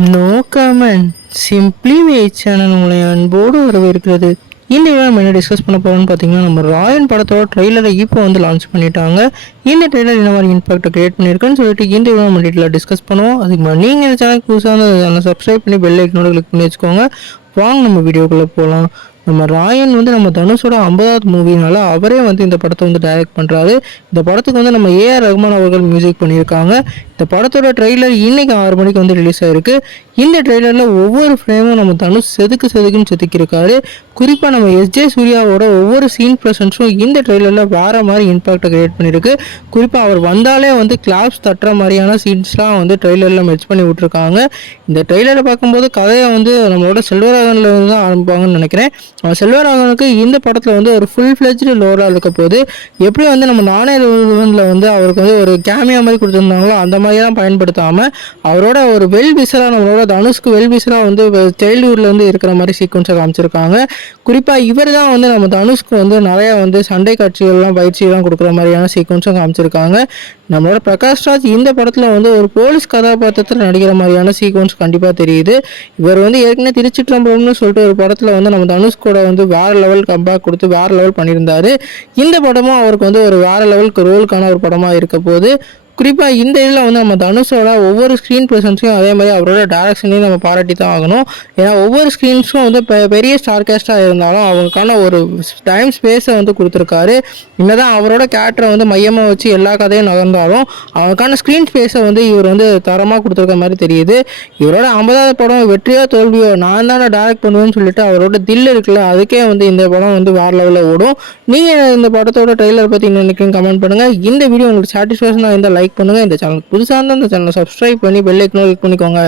No comment. Simply way channel உங்களை அன்போடு வரவேற்கிறது. இந்த வீடியோ நம்ம என்ன டிஸ்கஸ் பண்ண போகிறோம்னு பார்த்தீங்கன்னா, நம்ம ராயன் படத்தோட ட்ரெய்லரை இப்போ வந்து லான்ச் பண்ணிட்டாங்க. இந்த ட்ரெய்லர் என்ன மாதிரி இம்பாக்டை கிரியேட் பண்ணியிருக்குன்னு சொல்லிட்டு இந்த வீடியோ நம்ம டீட்டெயிலாக டிஸ்கஸ் பண்ணுவோம். அதுக்கு முன்னாடி நீங்கள் இந்த சேனல் புதுசாக சப்ஸ்கிரைப் பண்ணி பெல் ஐக்கனோட கிளிக் பண்ணி வச்சுக்கோங்க. வாங்க நம்ம வீடியோக்குள்ளே போகலாம். நம்ம ராயன் வந்து நம்ம தனுஷோட 50வது மூவினால அவரே வந்து இந்த படத்தை வந்து டைரக்ட் பண்ணுறாரு. இந்த படத்துக்கு வந்து நம்ம ஏஆர் ரஹ்மான் அவர்கள் மியூசிக் பண்ணியிருக்காங்க. இந்த படத்தோட ட்ரெய்லர் இன்னைக்கு 6 மணிக்கு வந்து ரிலீஸ் ஆயிருக்கு. இந்த ட்ரெய்லரில் ஒவ்வொரு ஃப்ரேமும் நம்ம தனுஷ் செதுக்குன்னு செதுக்கியிருக்காரு. குறிப்பாக நம்ம எஸ்ஜே சூர்யாவோட ஒவ்வொரு சீன் ப்ரெசன்ஸும் இந்த ட்ரெய்லரில் வேறு மாதிரி இம்பாக்டை கிரியேட் பண்ணியிருக்கு. குறிப்பாக அவர் வந்தாலே வந்து கிளாப்ஸ் தட்டுற மாதிரியான சீன்ஸ்லாம் வந்து ட்ரெய்லரில் மெர்ஜ் பண்ணி விட்ருக்காங்க. இந்த ட்ரெய்லரை பார்க்கும்போது கதையை வந்து நம்மளோட செல்வராகவனில் இருந்து தான் ஆரம்பிப்பாங்கன்னு நினைக்கிறேன். செல்வராகவனுக்கு இந்த படத்தில் வந்து ஒரு ஃபுல் ஃப்ளெஜ்டு லோராக இருக்க போது எப்படி வந்து நம்ம நானே வந்து அவருக்கு வந்து ஒரு கேமியா மாதிரி கொடுத்துருந்தாங்களோ அந்த மாதிரிலாம் பயன்படுத்தாமல் அவரோட ஒரு வெல் விசராக நம்மளோட தனுஷ்க்கு வெல் விசராக வந்து சைல்டுஹுட்லேருந்து இருக்கிற மாதிரி சீக்வன்ஸை காமிச்சிருக்காங்க. குறிப்பாக இவர் தான் வந்து நம்ம தனுஷ்க்கு வந்து நிறையா வந்து சண்டை காட்சிகள்லாம் பயிற்சியெல்லாம் கொடுக்குற மாதிரியான சீக்வன்ஸும் காமிச்சிருக்காங்க. நம்மளோட பிரகாஷ் ராஜ் இந்த படத்தில் வந்து ஒரு போலீஸ் கதாபாத்திரத்தில் நடிக்கிற மாதிரியான சீக்வன்ஸ் கண்டிப்பாக தெரியுது. இவர் வந்து ஏற்கனவே திருச்சிற்றம்பலம்னு சொல்லிட்டு ஒரு படத்தில் வந்து நம்ம தனுஷ் கூட வந்து வேறு லெவல் கம்பேக் கொடுத்து வேறு லெவல் பண்ணியிருந்தாரு. இந்த படமும் அவருக்கு வந்து ஒரு வேறு லெவலுக்கு ரோலுக்கான ஒரு படமாக இருக்க போது. குறிப்பாக இந்த இதில் வந்து நம்ம தனுஷோட ஒவ்வொரு ஸ்க்ரீன் ப்ரெசன்ஸையும் அதே மாதிரி அவரோட டேரக்ஷனையும் நம்ம பாராட்டி தான் ஆகணும். ஏன்னா ஒவ்வொரு ஸ்க்ரீன்ஸும் வந்து பெரிய ஸ்டார் கேஸ்டாக இருந்தாலும் அவங்களுக்கான ஒரு டைம் ஸ்பேஸை வந்து கொடுத்துருக்காரு. இன்னதான் அவரோட கேரக்டரை வந்து மையமாக வச்சு எல்லா கதையும் நகர்ந்தாலும் அவனுக்கான ஸ்க்ரீன் ஸ்பேஸை வந்து இவர் வந்து தரமாக கொடுத்துருக்க மாதிரி தெரியுது. இவரோட 50வது படம் வெற்றியோ தோல்வியோ நான் தானே டேரக்ட் பண்ணுவேன்னு சொல்லிட்டு அவரோட தில் இருக்குல்ல, அதுக்கே வந்து இந்த படம் வந்து வேறு லெவலில் ஓடும். நீங்கள் இந்த படத்தோட ட்ரெய்லர் பற்றி நினைக்கிறீங்க கமெண்ட் பண்ணுங்கள். இந்த வீடியோ உங்களுக்கு சாட்டிஸ்ஃபேக்ஷனாக இருந்தால் லைக் பண்ணுங்கள். இந்த சேனலுக்கு புதுசாக இருந்தால் இந்த சேனலை சப்ஸ்கிரைப் பண்ணி பெல் ஐக்கனை கிளிக் பண்ணிக்கோங்க.